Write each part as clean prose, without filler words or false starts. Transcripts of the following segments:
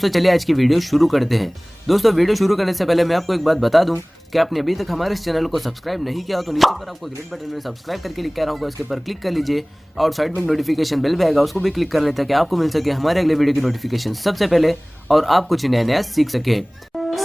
दोस्तों चलिए आज की वीडियो शुरू करते हैं। दोस्तों वीडियो शुरू करने से पहले मैं आपको एक बात बता दूं कि आपने अभी तक हमारे इस चैनल को सब्सक्राइब नहीं किया हो तो नीचे पर आपको ग्रेट बटन में सब्सक्राइब करके लिखा रहा होगा, इसके पर क्लिक कर लीजिए और साइड में नोटिफिकेशन बेल भी आएगा, उसको भी क्लिक कर लेते हैं कि आपको मिल सके हमारे अगले वीडियो की नोटिफिकेशन सबसे पहले और आप कुछ नया नया सीख सके।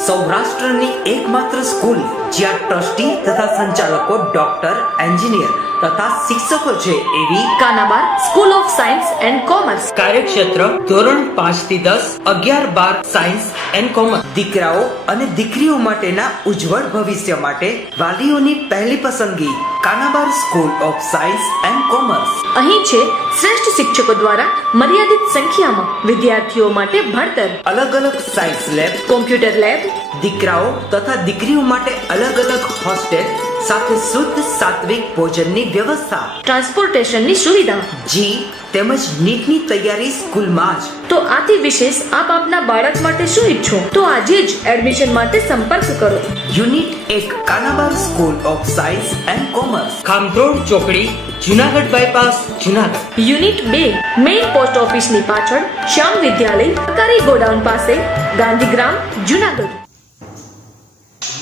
સૌરાષ્ટ્રની એકમાત્ર સ્કૂલ જ્યાં ટ્રસ્ટી તથા સંચાલકો ડોક્ટર, એન્જિનિયર તથા શિક્ષકો છે એવી Kanabar school of science and commerce કાર્યક્ષેત્ર ધોરણ 5 થી 10, 11, 12 સાયન્સ એન્ડ કોમર્સ। દીકરાઓ અને દીકરીઓ માટેના ઉજ્જવળ ભવિષ્ય માટે વાલીઓની પહેલી પસંદગી Kanabar school of science and commerce. અહીં છે શ્રેષ્ઠ શિક્ષકો દ્વારા મર્યાદિત સંખ્યામાં વિદ્યાર્થીઓ માટે ભણતર, અલગ અલગ સાયન્સ લેબ, કોમ્પ્યુટર લેબ, દીકરાઓ તથા દીકરીઓ માટે અલગ અલગ હોસ્ટેલ સાથે શુદ્ધ સાત્વિક ભોજનની વ્યવસ્થા, ટ્રાન્સપોર્ટેશનની સુવિધા, જી તેમજ નીટની તૈયારી સ્કૂલમાં જ। તો આથી વિશેષ આપ આપના બાળક માટે શું ઈચ્છો તો આજે જ એડમિશન માટે સંપર્ક કરો। Unit 1 Kanabar school of science and commerce, Khamrod ચોકડી, Junagadh bypass, Junagadh. Unit 2 main post ઓફિસની પાછળ શ્યામ વિદ્યાલય, સરકારી ગોડાઉન પાસે, ગાંધીગ્રામ, જુનાગઢ।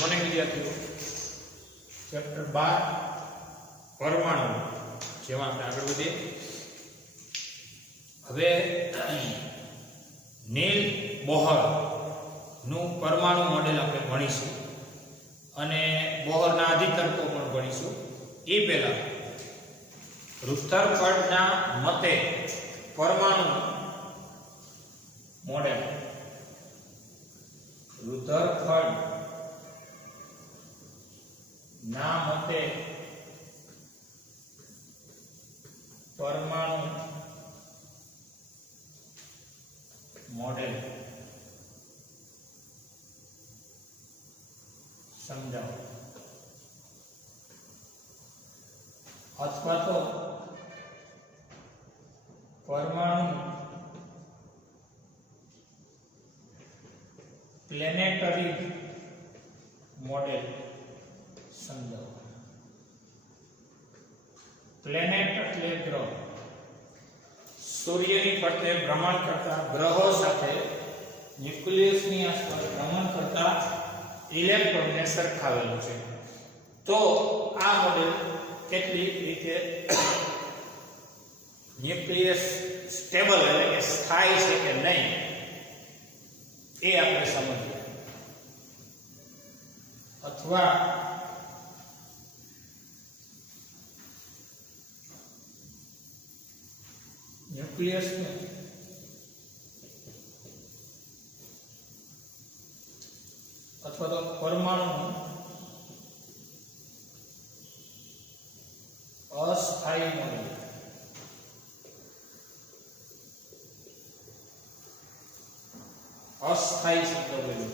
મોર્નિંગ વિદ્યાર્થીઓ, ચેપ્ટર 12 પરમાણુ જેમાં આપણે આગળ વધીએ। હવે નીલ બોહર નું પરમાણુ મોડેલ આપણે ભણીશું અને બોહરના આધિતર્કો પણ ભણીશું। એ પહેલા રુથરફર્ડના મતે પરમાણુ મોડેલ, રુથરફર્ડ ના મતે પરમાણુ મોડેલ સમજાવો અથવા તો પરમાણુ પ્લેનેટરી મોડેલ સમજાવો। પ્લેનેટ એટલે ગ્રહ, સૂર્યની ફરતે ભ્રમણ કરતા ગ્રહો સાથે ન્યુક્લિયસની આસપાસ ભ્રમણ કરતા ઇલેક્ટ્રોનને સરખાવેલું છે। તો આ મોડેલ કેટલી રીતે ન્યુક્લિયસ સ્ટેબલ એટલે કે સ્થાયી છે કે નહીં એ આપણે સમજીએ। અથવા न्यूक्लियस में अथवा तो परमाणु अस्थायी मॉडल, अस्थायी शब्द बोल्यो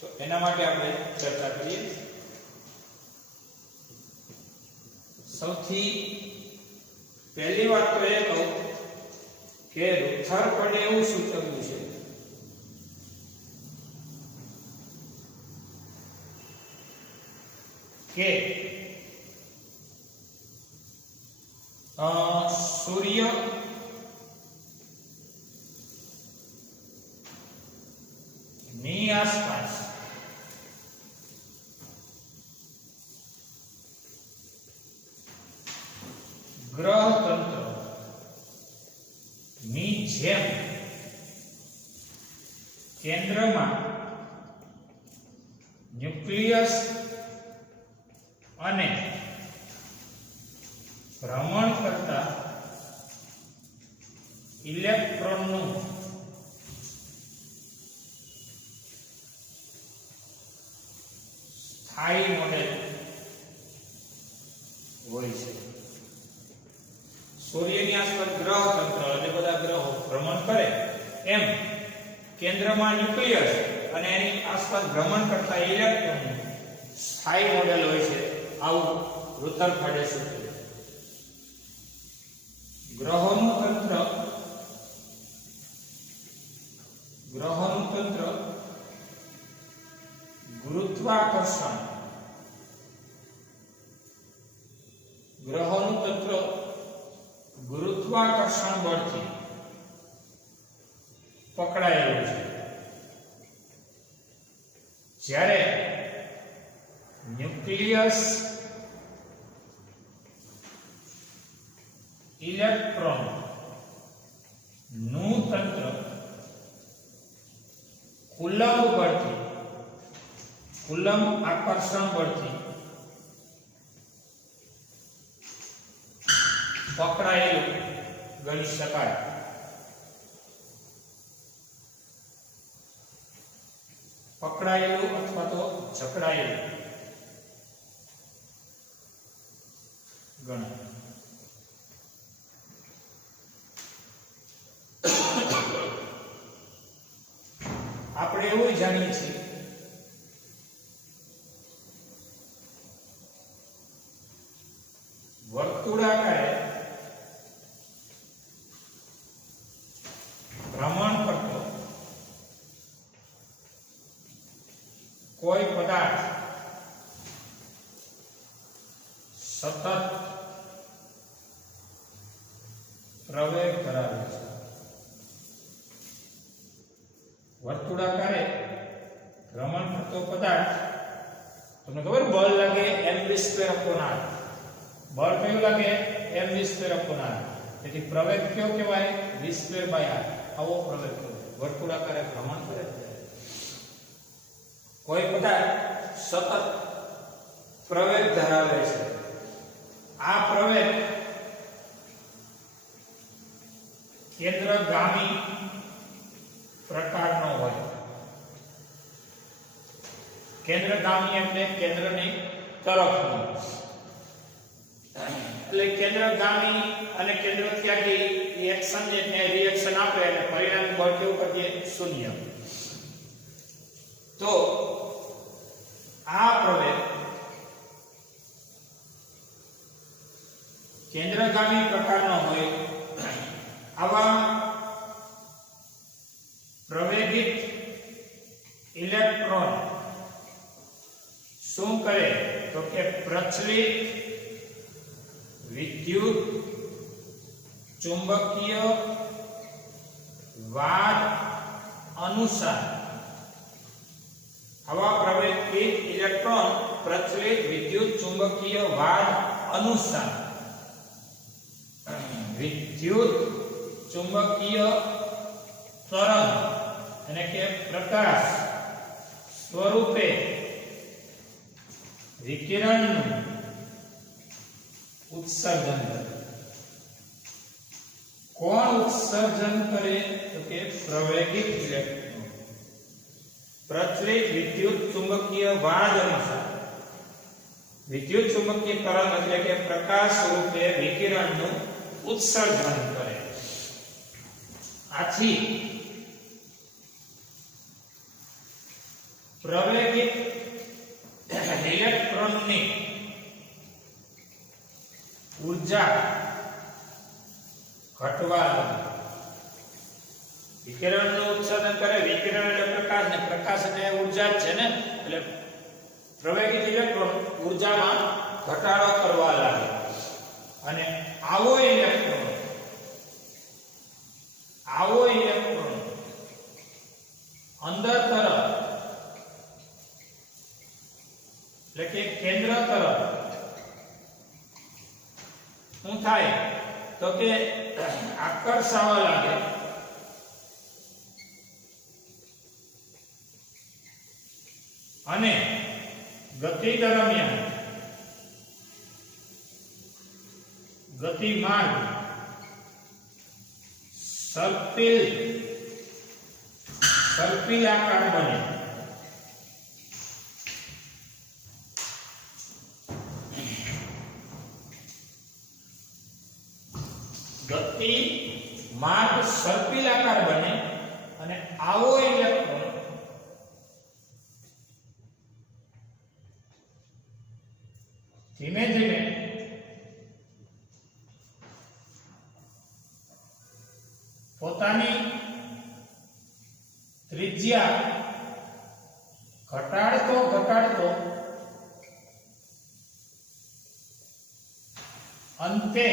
तो एना माटे आपणे चर्चा करीए। सौथी पहली बात तो ये कहूं कि रुथरफर्डे એવું સૂચવ્યું છે કે સૂર્ય ની આસપાસ ગ્રહ તંત્ર ની જેમ કેન્દ્રમાં ન્યુક્લિયસ અને ભ્રમણ કરતા ઇલેક્ટ્રોનનું સ્થાયી મોડેલ હોય છે। સૂર્યની આસપાસ ગ્રહ તંત્ર એટલે બધા ગ્રહો ભ્રમણ કરે એમ કેન્દ્રમાં ન્યુક્લિયસ અને એની આસપાસ ભ્રમણ કરતા ઇલેક્ટ્રોન સ્થાયી મોડેલ હોય છે। આવું રુથરફર્ડે સૂચવ્યું। ગ્રહોનું તંત્ર ગુરુત્વાકર્ષણ, ગ્રહોનું તંત્ર ગુરુત્વાકર્ષણ બળથી પકડાયેલું ન્યુક્લિયસ ઇલેક્ટ્રોન નું તંત્ર કુલંબ બળથી, કુલંબ આકર્ષણ બળથી પકડાયેલું ગણી શકાય. પકડાયેલું અથવા તો જકડાયેલું ગણાય. આપણે એવું જાણીએ છીએ વર્તુળાકારે ભ્રમણ કરતો કોઈ પદાર્થ સતત પ્રવેગ ધરાવે છે. વર્તુળાકારે ભ્રમણ કરતો પદાર્થ, તમને ખબર બળ લાગે mv²/r, બળ કયું લાગે mv²/r, તેથી પ્રવેગ કયો કહેવાય v²/r. આવો પ્રવેગ કહેવાય વર્તુળાકારે ભ્રમણ કરે. કોઈ પદાર્થ સતત પ્રવેગ ધરાવે છે. આ પ્રવેગ કેન્દ્રગામી પ્રકારનો હોય. કેન્દ્રગામી એટલે કેન્દ્રની તરફનો. એટલે કેન્દ્રગામી અને કેન્દ્ર ત્યાગી એક્શન ને રિએક્શન આપે એટલે પરિણામ બળ કેવું કરી દે શૂન્ય. તો આ પ્રવેગ કેન્દ્રગામી પ્રકારનો હોય. આવા પ્રવેગિત ઇલેક્ટ્રોન શું કરે તો કે પ્રચલિત વિદ્યુત ચુંબકીય વાદ અનુસાર, આવા પ્રવેગિત ઇલેક્ટ્રોન પ્રચલિત વિદ્યુત ચુંબકીય વાદ અનુસાર વિદ્યુત ચુંબકીય તરંગ અને કે પ્રકાશ સ્વરૂપે વિકિરણનું ઉત્સર્જન કરે. કોણ ઉત્સર્જન કરે તો કે પ્રવેગિત ઇલેક્ટ્રોન પ્રચલિત વિદ્યુત ચુંબકીય વાદ અનુસાર વિદ્યુત ચુંબકીય તરંગ એટલે કે પ્રકાશ સ્વરૂપે વિકિરણનું ઉત્સર્જન કરે. આથી પ્રવેગિત ઇલેક્ટ્રોનની ઊર્જા ઘટવા લાગે. વિકિરણનું ઉત્સર્જન કરે. વિકિરણ એટલે પ્રકાશ ને પ્રકાશ એટલે ઊર્જા જ છે ને, એટલે પ્રવેગિત ઇલેક્ટ્રોન ઊર્જામાં ઘટાડો કરવા લાગે. અને આવો ઇલેક્ટ્રોન અંદર તરફ એટલે કે કેન્દ્ર તરફ શું થાય તો કે આકર્ષાવા લાગે. અને ગતિ દરમિયાન ગતિમાન સર્પિલાકાર બને. ગતિ માર્ગ સર્પિલાકાર બને અને આવો ઇલેક્ટ્રોન ધીમે ધીમે પોતાની ત્રિજ્યા ઘટાડતો અંતે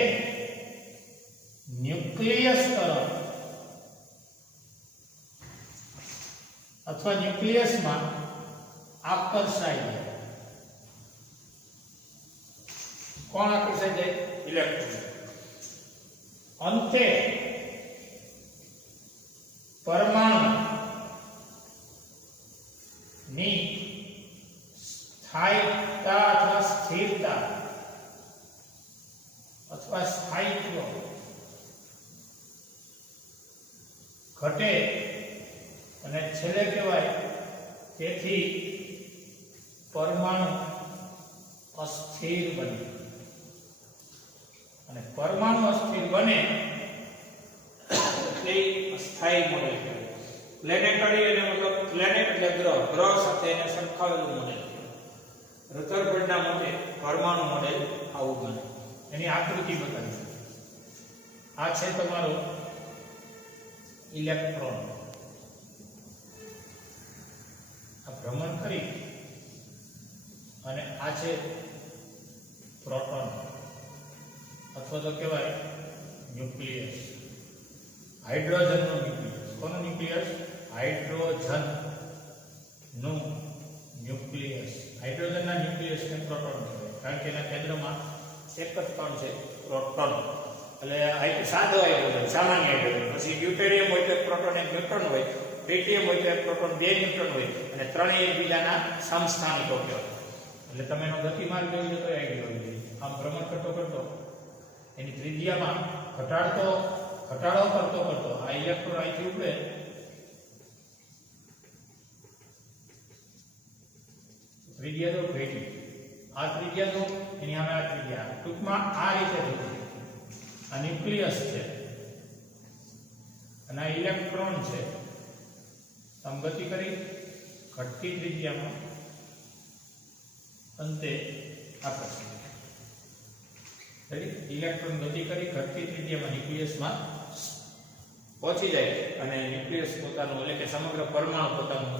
ન્યુક્લિયસ તરફ અથવા ન્યુક્લિયસમાં આકર્ષાય. કોણ આકર્ષાઈ જાય? ઇલેક્ટ્રોન. અંતે પરમાણુ ની સ્થાયીતા અથવા સ્થિરતા અથવા સ્થાયિત્વ ઘટે અને છેલ્લે કહેવાય તેથી પરમાણુ અસ્થિર બને. અને પરમાણુ અસ્થિર બને એટલે અસ્થાયી મોડેલ કહેવાય. પ્લેનેટરી એટલે મતલબ પ્લેનેટ એટલે ગ્રહ સાથે એને સરખાવેલું મોડેલ કહેવાય. રધરફોર્ડના મતે પરમાણુ મોડેલ આવું બને. એની આકૃતિ બતાવી. આ છે તમારો ઇલેક્ટ્રોન. આ ભ્રમણ કરી અને આ છે પ્રોટોન અથવા તો કહેવાય ન્યુક્લિયસ. હાઇડ્રોજનનું ન્યુક્લિયસ. કોનું ન્યુક્લિયસ? હાઇડ્રોજન નું ન્યુક્લિયસ. હાઇડ્રોજનના ન્યુક્લિયસને પ્રોટોન કહેવાય કારણ કે એના કેન્દ્રમાં એક જ કણ છે, પ્રોટોન. એટલે સાદો હાઇડ્રોજન, સામાન્ય હાઇડ્રોજન. પછી ડ્યુટેરિયમ હોય તો એક પ્રોટોન એક ન્યુટ્રોન હોય, ટ્રિટિયમ હોય તો એક પ્રોટોન બે ન્યુટ્રોન હોય અને ત્રણેય એકબીજાના સમસ્થાનિકો કહેવાય. એટલે તમે એનો ગતિમાર્ગ જોઈ તો આઈડિયા હોય. આમ ભ્રમણ કરતો કરતો એની ત્રિજ્યામાં ઘટાડો કરતો આ ઇલેક્ટ્રોન અહીંથી ઉપડે ત્રિજ્યા તો ઘટી. આ ત્રિજ્યા તો એની સામે આ ત્રિજ્યા. ટૂંકમાં આ રીતે થતું. આ ન્યુક્લિયસ છે અને આ ઇલેક્ટ્રોન છે. આમ ગતિ કરી ઘટતી ત્રિજ્યામાં અંતે આકર્ષણ. ઇલેક્ટ્રોન ગતિ કરી ઘટતી ત્રિજ્યામાં ન્યુક્લિયસમાં પહોંચી જાય અને ન્યુક્લિયસ પોતાનું એટલે કે સમગ્ર પરમાણુ પોતાનું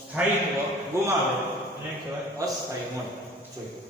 સ્થાયિત્વ ગુમાવે અને કહેવાય અસ્થાયી મોડેલ. જોઈએ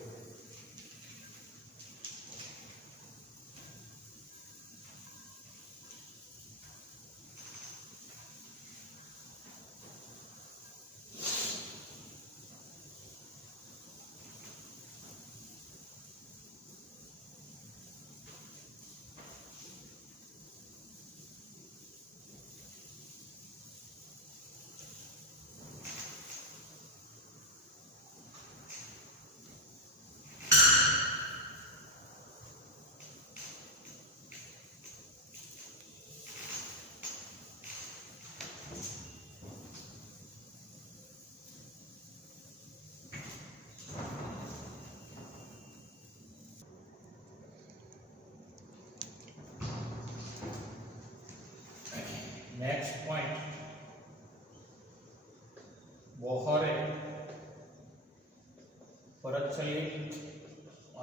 next point. બોહરે પ્રચલિત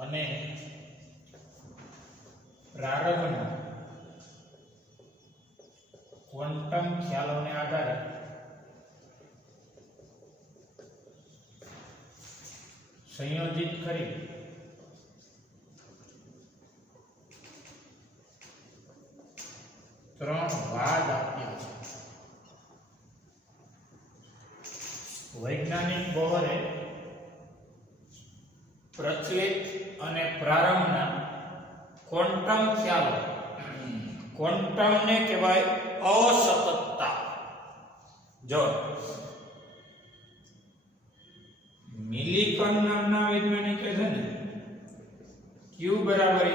અને પ્રારંભના ક્વોન્ટમ ખ્યાલોને આધારે સંયોજિત કરી ત્રણ વાદ આપ્યા છે. વૈજ્ઞાનિક બોહરે પ્રચલિત અને પ્રારંભના ક્વોન્ટમ ખ્યાલો, ક્વોન્ટમને કહેવાય અસતતતા. જો મિલિકન નામના વૈજ્ઞાનિકે છે ને ક્યુ બરાબર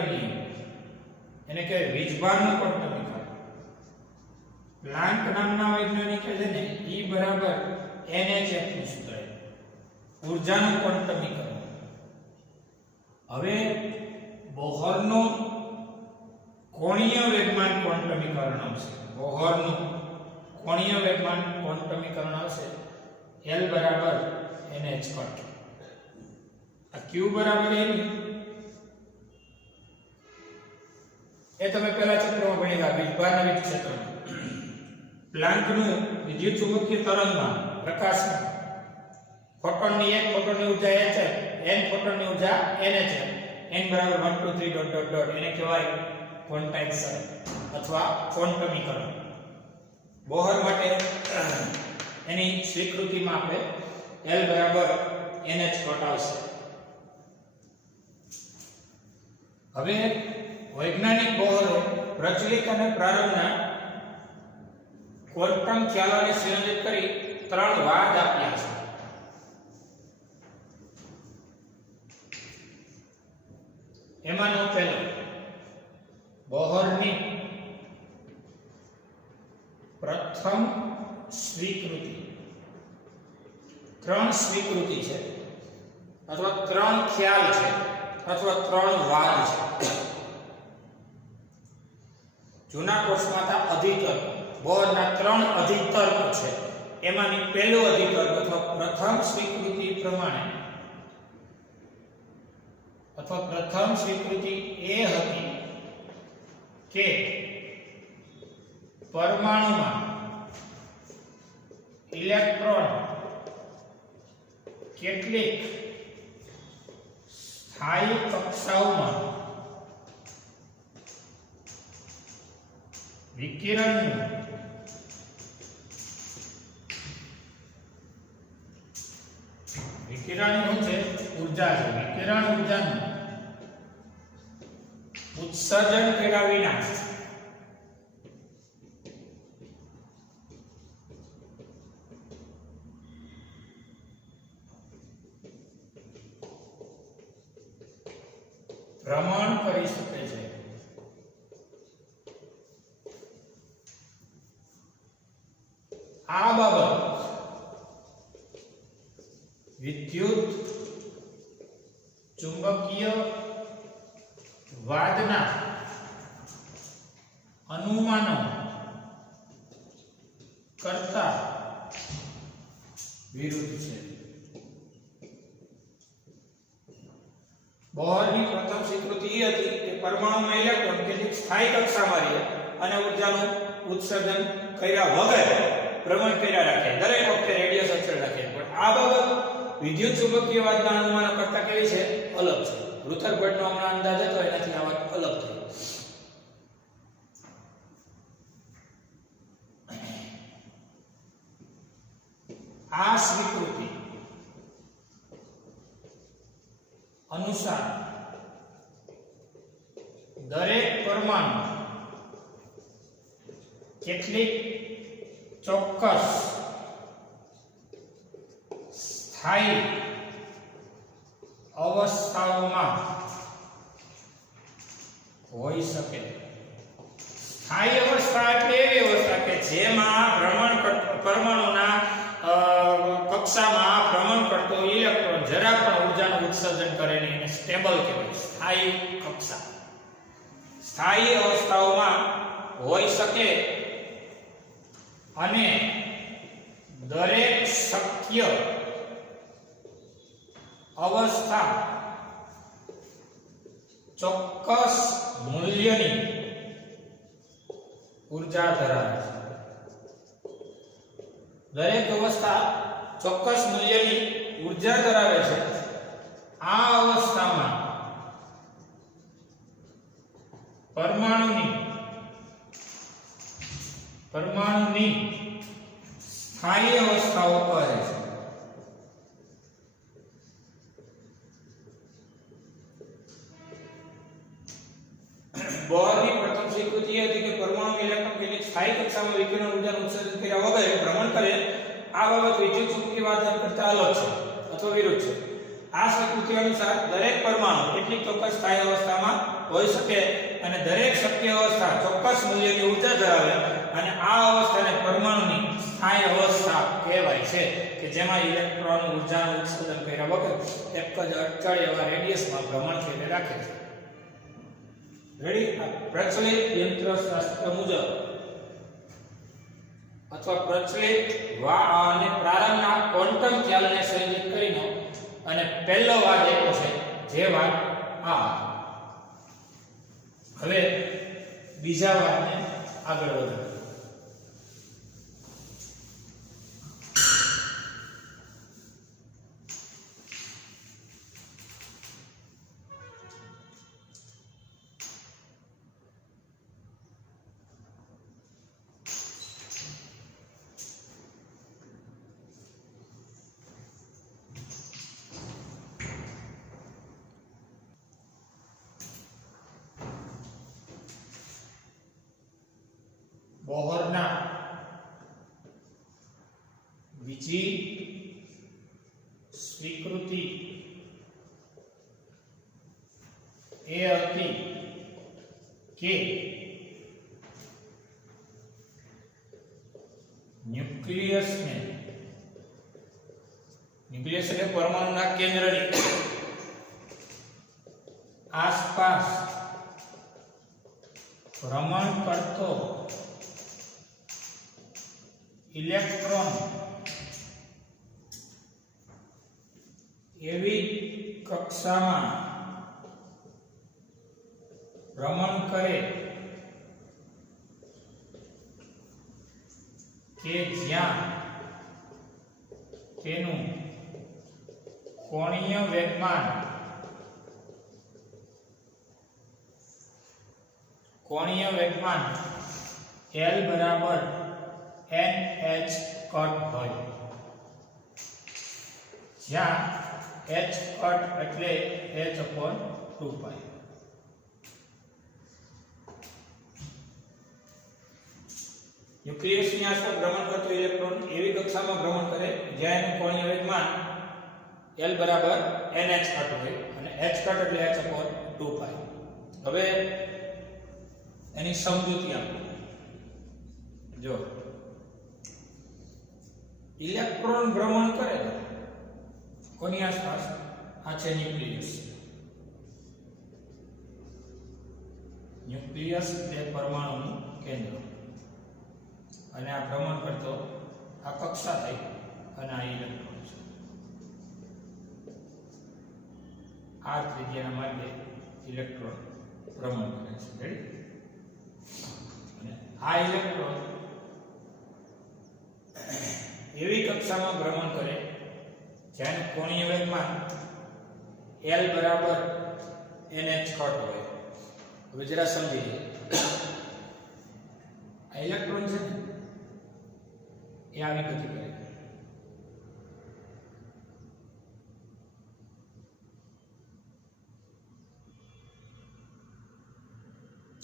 એને કહેવાય વીજભારનું ક્વોન્ટમીકરણ. પ્લાન્ક નામના વૈજ્ઞાનિકે છે ને E બરાબર NHF નું સૂત્ર ઊર્જાનું ક્વોન્ટમીકરણ. હવે બોહરનું કોણીય વેગમાન ક્વોન્ટમીકરણ આવશે. બોહરનું કોણીય વેગમાન ક્વોન્ટમીકરણ આવશે L બરાબર NH કટ. આ Q બરાબર એ તમે પહેલા ચક્રમાં ભણેલા વીજભારના વિદ્યુત ક્ષેત્રમાં. પ્લાન્કનું વિદ્યુત ચુંબકીય તરંગમાં પ્રકાશમાં ફોટોનની એક ફોટોનની ઊર્જા h n ફોટોનની ઊર્જા NH n બરાબર 1 2 3 ડોટ ડોટ ડોટ એને કહેવાય ક્વોન્ટાઇઝેશન અથવા ક્વોન્ટમીકરણ. બોહર માટે એની સ્વીકૃતિમાં આપણે L બરાબર NH કટ આવશે. હવે વૈજ્ઞાનિક બોહરે પ્રચલિત અને પ્રારંભના ક્વોન્ટમ ખ્યાલોને સંયોજિત કરી 3 વાદ આપ્યા છે. એમાંનો પહેલો બોહરની પ્રથમ સ્વીકૃતિ. 3 સ્વીકૃતિ છે અથવા 3 ખ્યાલ છે અથવા 3 વાદ છે. જૂના કોર્સમાં હતા અધિતર્ક. બોહરના 3 અધિતર્ક છે. એમાંની પહેલો અધિતર્ક અથવા પ્રથમ સ્વીકૃતિ પ્રમાણે અથવા પ્રથમ સ્વીકૃતિ એ હતી કે પરમાણુમાં ઇલેક્ટ્રોન કેટલીક સ્થાયી કક્ષાઓમાં વિકિરણનું શું છે? ઉર્જા છે. વિકિરણ ઉર્જાનું ઉત્સર્જન કર્યા વિના ભ્રમણ કરી શકે છે. આ બાબત વિદ્યુત ચુંબકીય વાદના અનુમાનો કરતા વિરુદ્ધ છે. બોહરની પ્રથમ સ્વીકૃતિ એ હતી કે પરમાણુમાં ઇલેક્ટ્રોન કેટલીક સ્થાયી કક્ષામાં રહે અને ઉર્જાનું ઉત્સર્જન કર્યા વગર ભ્રમણ કર્યા રાખે, દરેક વખતે રેડિયસ અચળ રાખે. પણ આ બાબત વિદ્યુત ચુંબકીય વાદના અનુમાનો કરતા કેવી છે? અલગ છે. રુથરફર્ડનો હમણાં અંદાજ હતો એનાથી આ વાત અલગ થઈ. આ સ્વીકૃતિ અનુસાર દરેક પરમાણુ કેટલીક ચોક્કસ સ્થાયી અવસ્થાઓમાં હોઈ શકે. સ્થાયી અવસ્થા એટલે એવી અવસ્થા કે જેમાં પરમાણુના કક્ષામાં ભ્રમણ કરતો ઇલેક્ટ્રોન જરા પણ ઉર્જાનું ઉત્સર્જન કરે નહીં, એને સ્ટેબલ કહેવાય. સ્થાયી કક્ષા સ્થાયી અવસ્થાઓમાં હોઈ શકે અને દરેક શક્ય અવસ્થા ચોક્કસ મૂલ્યની ઉર્જા ધરાવે છે. દરેક અવસ્થા ચોક્કસ મૂલ્યની ઉર્જા ધરાવે છે. આ અવસ્થામાં પરમાણુની સ્થાયી અવસ્થાઓ કહે છે. બોહરની પ્રથમ સ્વીકૃતિ એ હતી કે પરમાણુ ઇલેક્ટ્રોન કેટલીક સ્થાયી કક્ષામાં વિકિરણ ઉર્જાનું ઉત્સર્જન કર્યા વગર ભ્રમણ કરે. આ બાબત વિદ્યુત ચુંબકીય વાદન કરતા અલગ છે અથવા વિરુદ્ધ છે. આ સ્વીકૃતિ અનુસાર દરેક પરમાણુ કેટલીક ચોક્કસ સ્થાયી અવસ્થામાં હોઈ શકે અને દરેક શક્ય અવસ્થા ચોક્કસ મૂલ્યની ઉર્જા ધરાવે અને આ અવસ્થાને પરમાણુની સ્થાયી અવસ્થા કહેવાય છે કે જેમાં ઇલેક્ટ્રોન ઉર્જાનું ઉત્સર્જન કર્યા વગર એક જ અચળ એવા રેડિયસમાં ભ્રમણ થઈને રાખે છે. રેડી? પ્રચલિત યંત્રશાસ્ત્ર મુજબ અથવા પ્રચલિત અને પ્રારંભના ક્વોન્ટમ ખ્યાલને સંયોજિત કરીને અને પહેલો વાદ એવો છે જે વાદ આ. હવે બીજા વાદને આગળ વધારો. એ હતી કે ન્યુક્લિયસ એટલે પરમાણુના કેન્દ્રની આસપાસ ભ્રમણ કરતો ઇલેક્ટ્રોન એવી કક્ષામાં ભ્રમણ કરે કે જ્યાં તેનું કોણીય વેગમાન L બરાબર NH કટ હોય, જ્યાં H કટ એટલે h/2π. ન્યુક્લિયસની આસપાસ ભ્રમણ કરતો ઇલેક્ટ્રોન એવી કક્ષામાં ભ્રમણ કરે જ્યાં એનું કોણીય વેગમાન L બરાબર NH કટ હોય અને h કટ એટલે h/2π. હવે એની સમજૂતી આપો. જો ઇલેક્ટ્રોન ભ્રમણ કરે કોની આસપાસ? આ છે ન્યુક્લિયસ. ન્યુક્લિયસ એટલે પરમાણુનું કેન્દ્ર અને આ ભ્રમણ કરતો આ કક્ષા થઈ અને આ ઇલેક્ટ્રોન છે. આ ત્રિજ્યાના માર્ગે ઇલેક્ટ્રોન ભ્રમણ કરે છે. રેડી? અને આ ઇલેક્ટ્રોન એવી કક્ષામાં ભ્રમણ કરે જ્યાં કોણીય વેગમાન L બરાબર NH કટ હોય. હવે જરા સમજી લો. આ ઇલેક્ટ્રોન છે ને એ આવી ગતિ કરે,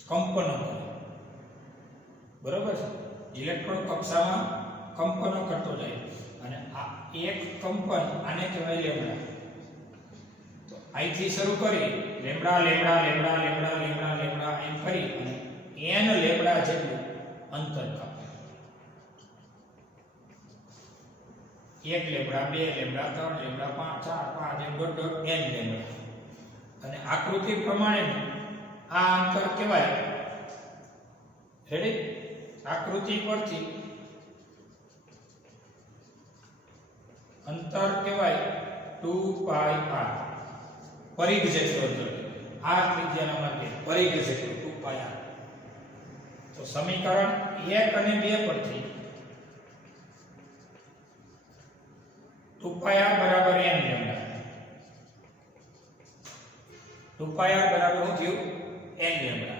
કંપનો કરે. બરોબર છે? ઇલેક્ટ્રોન કક્ષામાં કંપનો કરતો જાય અને આ એક કંપન આને કહેવાય લેમ્ડા. તો અહીંથી શરૂ કરી lambda lambda lambda lambda lambda lambda એમ કરી અને n લેમ્ડા જેટલું અંતર કાપે. 1 લેમ્ડા 2 લેમ્ડા 3 લેમ્ડા 5 4 5 એમ ડોટ ડોટ n લેમ્ડા. અને આકૃતિ પ્રમાણે આ અંતર કહેવાય. રેડી? આકૃતિ પરથી અંતર કહેવાય 2πr. પરિઘ જેટલું અંતર. આ ત્રિજ્યાના માટે પરિઘ જેટલું 2πr. તો સમીકરણ 1 અને 2 પરથી 2πr બરાબર n લેમ્ડા. 2πr બરાબર શું થયું? n lambda.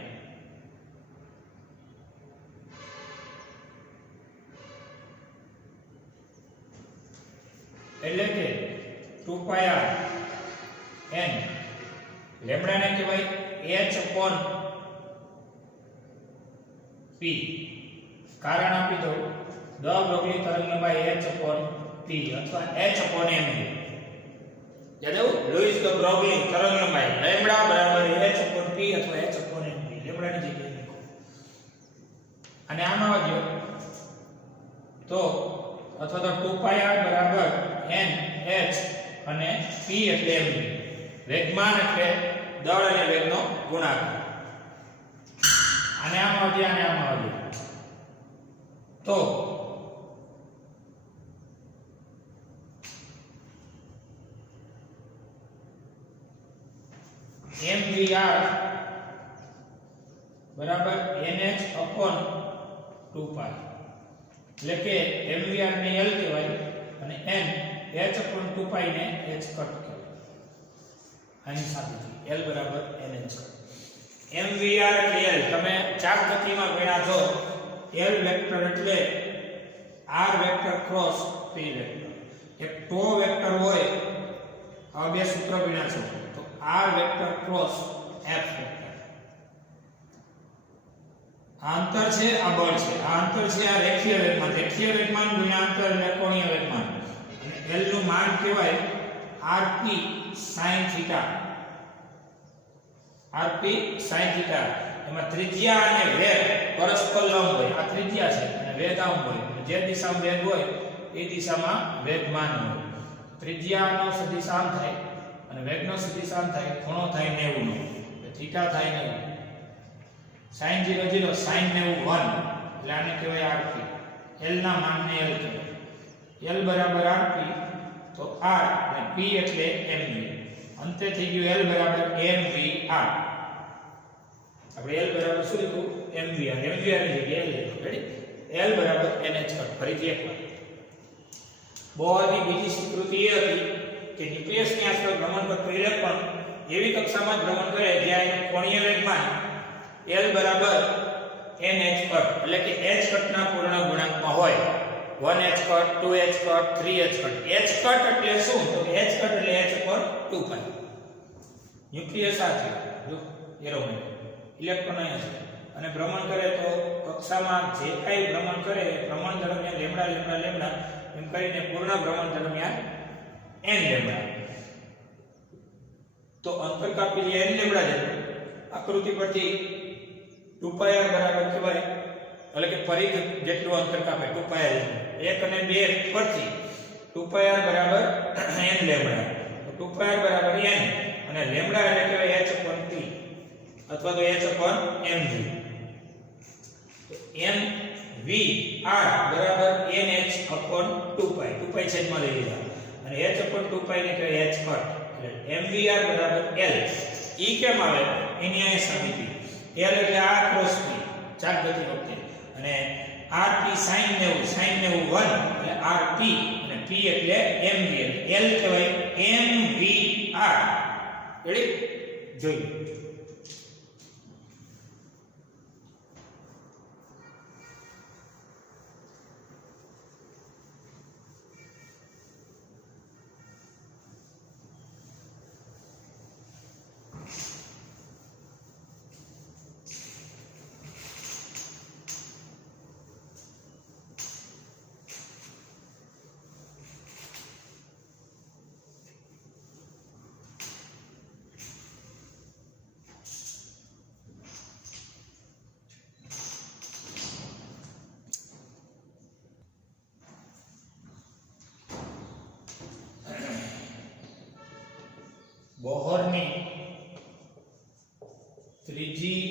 એટલે કે 2πr n લેમ્ડા ને કહેવાય h/p. કારણ આપી દો, દ બ્રોગલી તરંગલંબાઈ h/p અથવા h/m. યાદ આવ્યું? લુઈસ દ બ્રોગલી તરંગલંબાઈ લેમ્ડા બરાબર h/p અથવા h/m. લેમ્ડા ની જગ્યાએ લખો. અને આમાં આવજો તો અથવા તો 2πr બરાબર n h અને p એટલે m. વેગમાન એટલે દળ અને વેગનો ગુણાકાર. અને આમ આવજે અને આમ આવજે તો mvr બરાબર nh/2π. એટલે કે mvr ને l કહેવાય અને n h/2π ને h કટ કહેવાય. આની સાથે l બરાબર nh. mvr એટલે l. તમે ચાર ગતિમાં ભણ્યા છો. l વેક્ટર એટલે r vector cross p vector. એક ટો વેક્ટર હોય, આ બે સૂત્ર ભણ્યા છો તો r vector cross f vector. આ અંતર છે, આ બળ છે. આ અંતર છે આ રેખીય વેગમાન. રેખીય વેગમાન ગુણ્યા અંતર એટલે કોણીય વેગમાન. અને l નું માન કહેવાય rp sin θ. RP sine theta એમાં ત્રિજ્યા અને વેગ પરસ્પર લંબ હોય આ ત્રિજ્યા છે અને વેગાંક હોય જે દિશામાં વેગ હોય એ દિશામાં વેગમાન હોય ત્રિજ્યાનો સદિશાંક થાય અને વેગનો સદિશાંક થાય ખૂણો થાય 90 નો એટલે થીટા થાય 90 sin 0 0 sin 90 1 એટલે આને કહેવાય આરપી l ના માનને l કહેવાય l બરાબર આરપી તો r અને p એટલે mv અંતે થઈ ગયું l બરાબર mv r આપણે l બરાબર શું લીધું mv r mv r ની જગ્યાએ રેડી l બરાબર nh ફરીથી એકવાર બોહરની બીજી સ્વીકૃતિ એ હતી કે ન્યુક્લિયસની આસપાસ ભ્રમણ કરતો ઇલેક્ટ્રોન એવી કક્ષામાં ભ્રમણ કરે જ્યાં એનું કોણીય વેગમાન l બરાબર nh એટલે કે h ના પૂર્ણ ગુણાંકમાં હોય 1h 2h 3h h એટલે શું તો h એટલે h પર 2π ન્યુક્લિયસ આ છે જો એરો ઇલેક્ટ્રોન અહીંયા છે અને ભ્રમણ કરે તો કક્ષામાં જે કાંઈ ભ્રમણ કરે ભ્રમણ દરમિયાન લેમ્ડા લેમ્ડા લેમ્ડા એમ કરીને પૂર્ણ ભ્રમણ દરમિયાન n લેમ્ડા તો અંતર કાપી લે n લેમ્ડા છે આકૃતિ પરથી 2πr બરાબર કહેવાય એટલે કે પરિઘ જેટલું અંતર કાપે 2πr 1 અને 2 પરથી 2πr બરાબર n લેમ્ડા તો 2πr બરાબર n અને લેમ્ડા એટલે કહેવાય h upon t અથવા તો h upon mv તો mv r બરાબર nh upon 2π 2π છેદમાં લઈ લીધા અને h upon 2π ને કહેવાય h કટ એટલે mvr બરાબર l ઈ કેમ આવે એની આ સાબિતી l એટલે r ક્રોસ p ચાક ગતિ વખતે અને rp sin 90 sin 90 1 એટલે rp અને p એટલે mv l કહેવાય mvr રેડી જોઈએ બોહરની ત્રીજી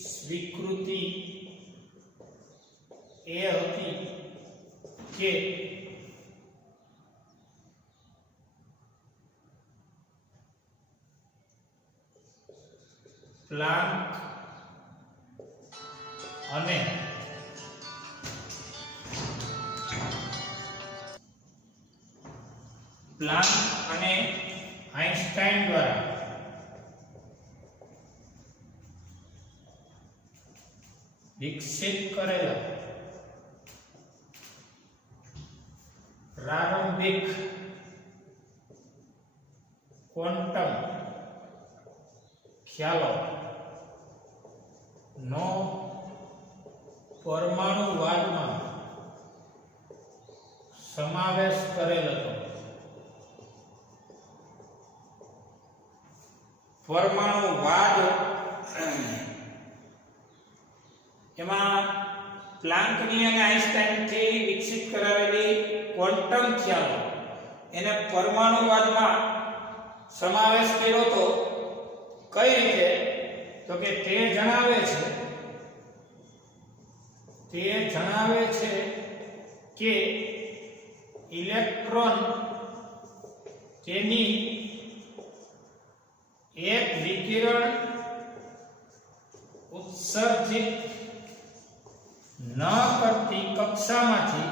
સ્વીકૃતિ એ હતી કે પ્લાન્ક અને આઇન્સ્ટાઈન દ્વારા વિકસિત કરેલા પ્રારંભિક ક્વોન્ટમ ખ્યાલો નો પરમાણુવાદમાં સમાવેશ કરેલ હતો. પરમાણુવાદ એમાં પ્લાન્કની અને આઇન્સ્ટાઈનથી વિકસિત કરાવેલી ક્વોન્ટમ ખ્યાલો એને પરમાણુવાદમાં સમાવેશ કર્યો તો કઈ રીતે? તો કે તે જણાવે છે કે ઇલેક્ટ્રોન તેની એક વિકિરણ ઉત્સર્જિત ન કરતી કક્ષામાંથી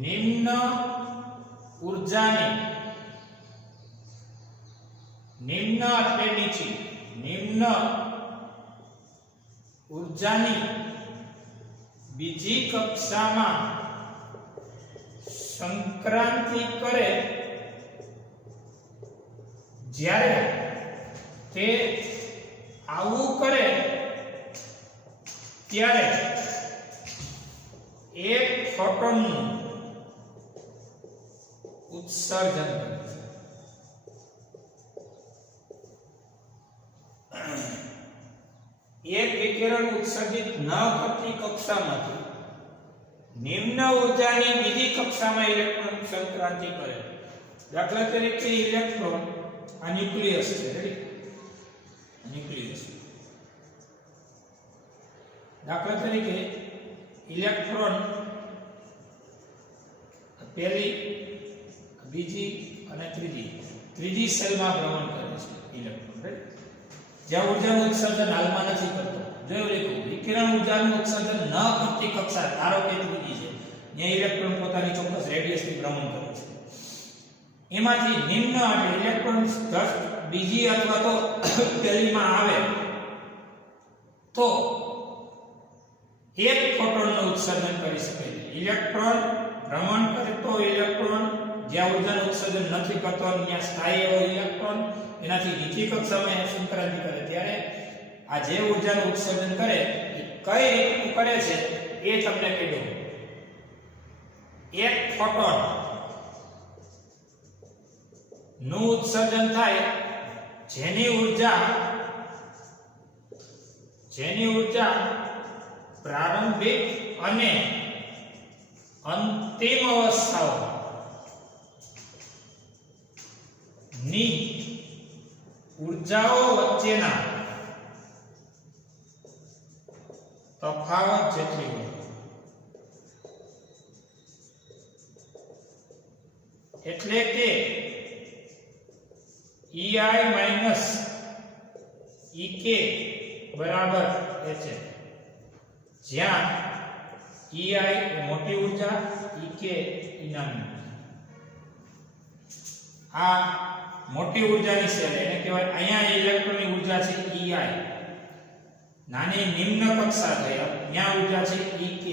નિમ્ન ઉર્જાની બીજી કક્ષામાં સંક્રાંતિ કરે જ્યારે તે આવું કરે ત્યારે એક ફોટોનનું ઉત્સર્જન કરે છે. એક વિકિરણ ઉત્સર્જિત ન કરતી કક્ષામાંથી નિમ્ન ઊર્જાની બીજી કક્ષામાં ઇલેક્ટ્રોન સંક્રાંતિ કરે. દાખલા તરીકે ઇલેક્ટ્રોન આ ન્યુક્લિયસ છે, રેડી? ન્યુક્લિયસ. દાખલા તરીકે ઇલેક્ટ્રોન પહેલી, બીજી અને ત્રીજી સેલમાં ભ્રમણ કરે છે ઇલેક્ટ્રોન, રાઈટ? જ્યાં ઉર્જાનું ઉત્સર્જન હાલમાં નથી કરતો. જોયું લીધું, વિકિરણ ઉર્જાનું ઉત્સર્જન ન કરતી કક્ષા, ધારો કે ત્રીજી છે, ત્યાં ઇલેક્ટ્રોન પોતાની ચોક્કસ રેડિયસથી ભ્રમણ કરે છે. એમાંથી નિમ્ન એટલે ઇલેક્ટ્રોન બીજી અથવા તો પહેલીમાં આવે તો એક ફોટોનનું ઉત્સર્જન કરી શકે છે. ઇલેક્ટ્રોન ભ્રમણ કરતો ઇલેક્ટ્રોન જ્યાં ઉર્જાનું ઉત્સર્જન નથી કરતો ત્યાં સ્થાયી એવો ઇલેક્ટ્રોન એનાથી નીચી કક્ષામાં સંક્રાંતિ કરે ત્યારે આ જે ઉર્જાનું ઉત્સર્જન કરે એ કઈ રીતનું કરે છે એ તમને કીધું. એક ફોટોન નું ઉત્સર્જન થાય જેની ઉર્જા પ્રારંભિક અને અંતિમ અવસ્થાઓ ની ઉર્જાઓ વચ્ચેના તફાવત જેટલી હોય. એટલે કે EI - EK બરાબર HF, જ્યાં EI એ મોટી ઉર્જા, EK એ નાની ઉર્જા. આ મોટી ઉર્જાની સેલ એને કહેવાય, અહીંયા ઇલેક્ટ્રોનની ઉર્જા છે EI, નાની નિમ્ન કક્ષા થઈ ત્યાં ઉર્જા છે EK.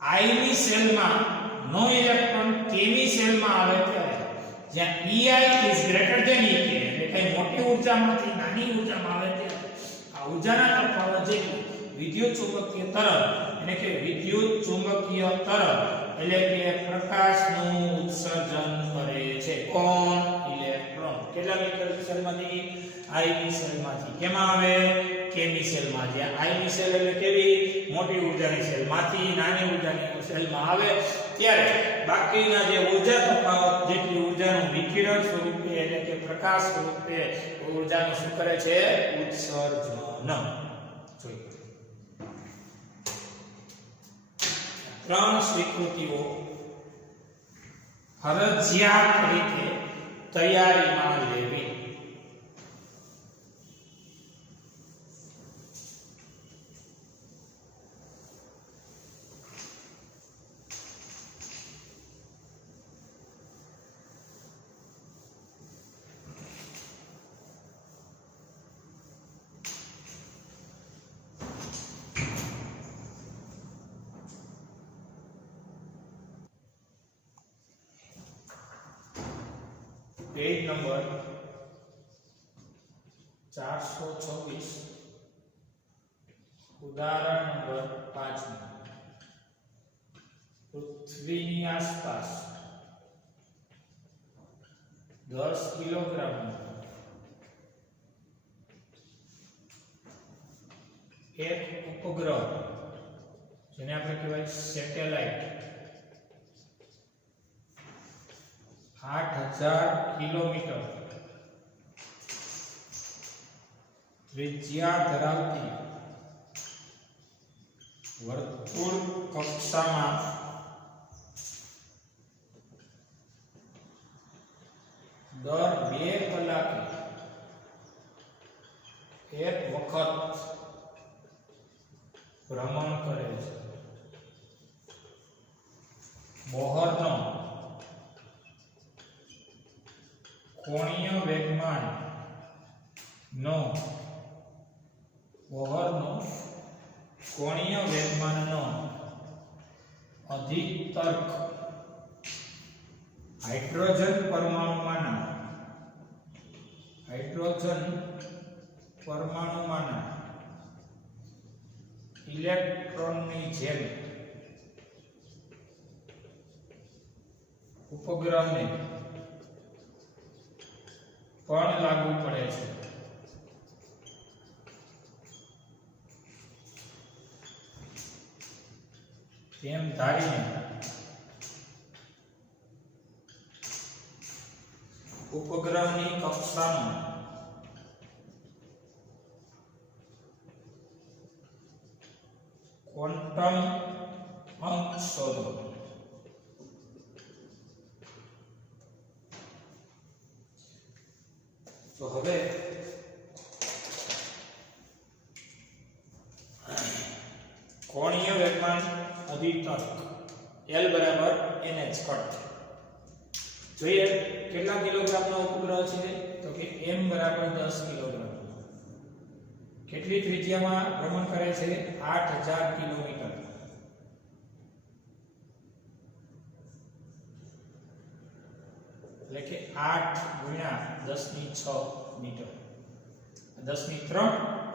I ની સેલમાં નો ઇલેક્ટ્રોન K ની સેલમાં આવે ત્યારે જ્યાં EI is greater than EK એટલે કે મોટી ઉર્જામાંથી નાની ઉર્જામાં આવે ત્યારે આ ઉર્જાના તફાવત જેટલું વિદ્યુત ચુંબકીય તરંગ એટલે કે વિદ્યુત ચુંબકીય તરંગ એટલે કે પ્રકાશનું ઉત્સર્જન કરે છે. કોણ? ઇલેક્ટ્રોન. કેટલા મીટર સેલમાંથી? I ની સેલમાંથી. કેમાં આવે? K ની સેલમાં. જ્યાં I ની સેલ એટલે કેવી? મોટી ઉર્જાની સેલમાંથી નાની ઉર્જાની સેલમાં આવે ત્યારે બાકીના જે ઉર્જા તફાવત જેટલી ઉર્જાનું વિકિરણ સ્વરૂપે એટલે કે પ્રકાશ સ્વરૂપે ઉર્જાનું શું કરે છે? ઉત્સર્જન. જોઈએ ત્રણ સ્વીકૃતિઓ ફરજિયાત રીતે તૈયારીમાં લેવી. पेज नंबर 426 उदाहरण नंबर 5 पृथ्वीની આસપાસ 10 કિલોગ્રામ એક ઉપગ્રહ જેને આપણે કહેવાય સેટેલાઇટ 8000 કિલોમીટર ત્રિજ્યા ધરાવતી વર્તુળ કક્ષામાં દર 2 કલાકે એક વખત ભ્રમણ કરે છે. બોહરનો કોણીય વેગમાન નો બોહરનો કોણીય વેગમાનનો અધિતર્ક હાઇડ્રોજન પરમાણુમાંના ઇલેક્ટ્રોનની જેમ ઉપગ્રહને પણ લાગુ પડે છે. તેમ ધારીને ઉપગ્રહની કક્ષાનો ક્વોન્ટમ અંક શોધો. તો હવે કોણીય વેગમાન અધિતર્ક L બરાબર NH કટ. જોઈએ કેટલા કિલોગ્રામનો ઉપગ્રહ છે તો કે m બરાબર 10 કિલોગ્રામ. કેટલી ત્રિજ્યામાં ભ્રમણ કરે છે 8000 કિલોમીટર. એટલે કે 8 ગુણ્યા 10 ની 6 મીટર. 10 ની 3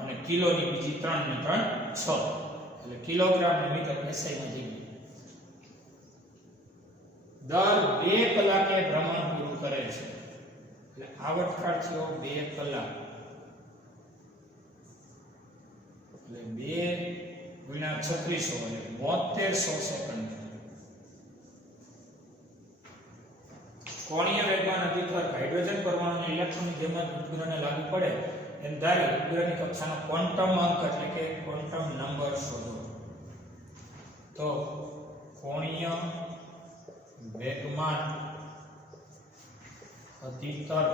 અને કિલોની બીજી 3 ને 3 6 એટલે કિલોગ્રામ ને મીટર SI માં જઈએ. દર 2 કલાકે ભ્રમણ પૂરું કરે છે. એટલે આવર્તકાળ થયો 2 કલાક. એટલે 2 ગુણ્યા 3600 એટલે 7200 સેકન્ડ. કોણીય વેગમાન અધિતર્ક હાઇડ્રોજન પરમાણુને ઇલેક્ટ્રોનની જેમ જ ઉપગ્રહને લાગુ પડે એમ ધારી ઉપગ્રહની કક્ષાનો ક્વોન્ટમ અંક એટલે કે ક્વોન્ટમ નંબર શોધો. તો કોણીય વેગમાન અધિતર્ક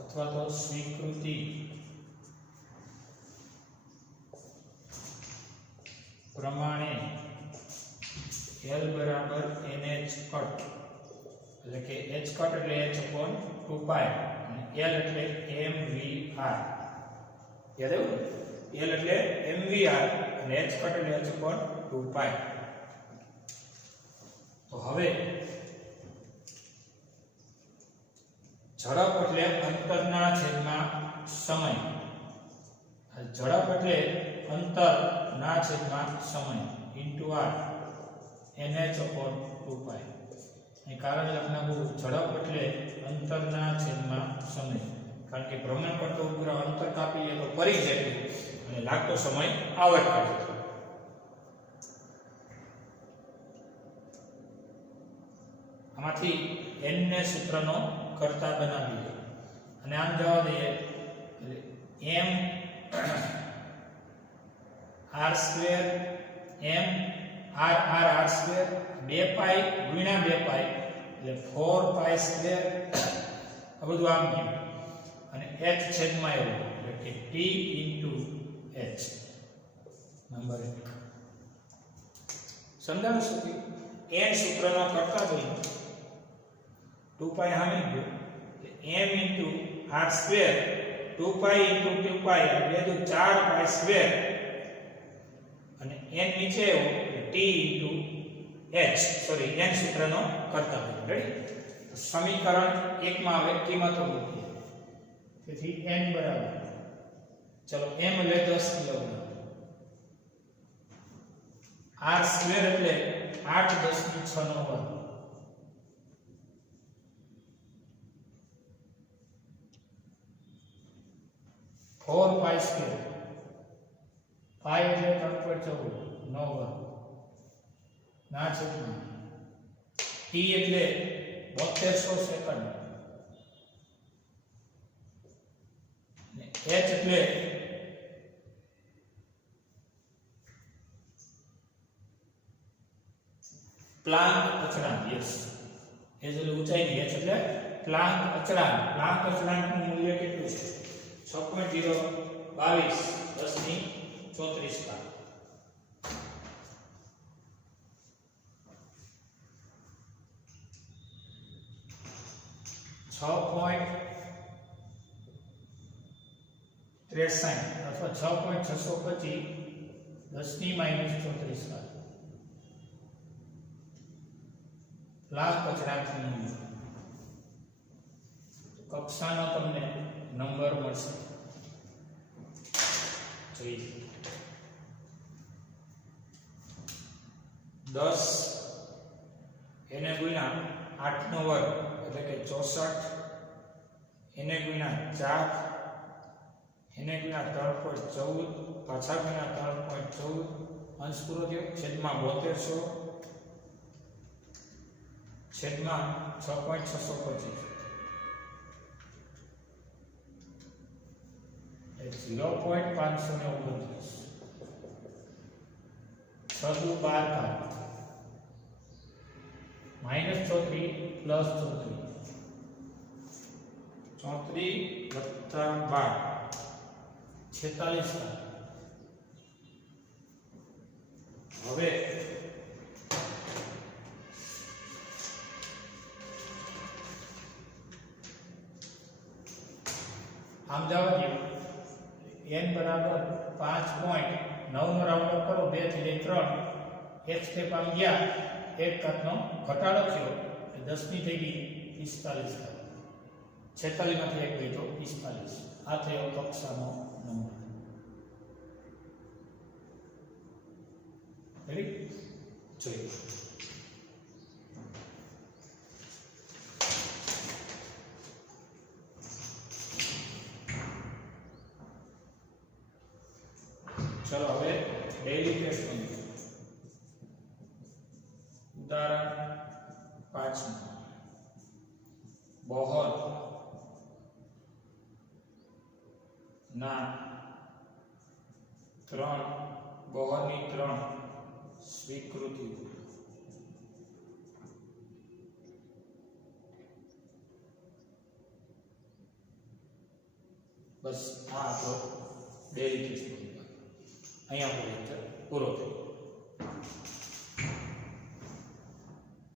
અથવા તો સ્વીકૃતિ પ્રમાણે L બરાબર NH કટ એટલે કે H કટ એટલે H upon 2 pi અને L એટલે mvr. યાદ આવ્યું? L એટલે mvr અને H કટ એટલે H upon 2 pi. તો હવે ઝડપ એટલે અંતરના છેદમાં સમય. ઝડપ એટલે અંતરના છેદમાં સમય into r NH upon 2 pi. અહીં કારણ લખનારું ઝડપ એટલે અંતરના છેદમાં સમય. કારણ કે ભ્રમણ કરતો ઉપગ્રહ અંતર કાપી લે તો ફરી જાય અને લાગતો સમય આવર્તકાળ. આમાંથી n ને સૂત્રનો કરતા બનાવીએ અને આમ જવા દઈએ m r square m r r r square 2 પાઈ ગુણ્યા 2 પાઈ એટલે 4 પાઈ સ્ક્વેર આ બધું આમ ગયું અને h છેદમાં આવ્યો એટલે કે t ઇન્ટુ h નંબર 1. સમજાણું શું કે n સૂત્રનો કરતા બન્યો 2 પાઈ હામી ગયો એટલે m ઇન્ટુ r સ્ક્વેર 2 પાઈ ઇન્ટુ 2 પાઈ એટલે 4 પાઈ સ્ક્વેર અને n નીચે આવ્યો t into h sorry n સૂત્રનો કરતા બન્યો. રેડી? તો સમીકરણ 1 માં આવે કિંમતો મૂકીએ. તેથી n બરાબર ચલો m એટલે 10 કિલોગ્રામ r સ્ક્વેર એટલે 8 10 ની 6 નો વર્ગ 4 પાઈ સ્ક્વેર પાઈ એટલે 3.14 નો વર્ગ ના છેદમાં t એટલે 7200 સેકન્ડ ને h એટલે પ્લાન્ક અચળાંક. યસ, h એટલે ઊંચાઈની, h એટલે પ્લાન્ક અચળાંક. પ્લાન્ક અચળાંકનું મૂલ્ય કેટલું છે? 6.022 10 ની 34 ઘાત. 6.63 અથવા 6.625 10 ની -34 ઘાત. પ્લાન્ક અચળાંકનું મૂલ્ય. કક્ષાનો તમને નંબર મળશે. જોઈએ 10 એને ગુણ્યા 8 નો વર્ગ એટલે કે 64, એને ગુણ્યા 4, એને ગુણ્યા 3.14, પાછા ગુણ્યા 3.14, અંશ પૂરો થયો, છેદમાં 7200, છેદમાં 6.625, 0.529, 6 દુ 12 -34 + 34, 34 + 12 46. હવે આમ જવા દો n બરાબર 5.9 નો રાઉન્ડ અપ કરો, 2 થી 3, એક સ્ટેપ આમ ગયા, એક ઘાતનો ઘટાડો થયો, 10 ની થઈ ગઈ 45. 46 માંથી એક ગઈ તો 45. આ થયો કક્ષાનો નંબર. રેડી? જોઈએ. चलो હવે ડેઈલી ટેસ્ટ કરીએ. ઉદાહરણ 5 બહોર ના 3 બહોરની 3 સ્વીકૃતિ. બસ આ તો ડેઈલી ટેસ્ટ અહીંયા આપણો લેક્ચર પૂરો થયો.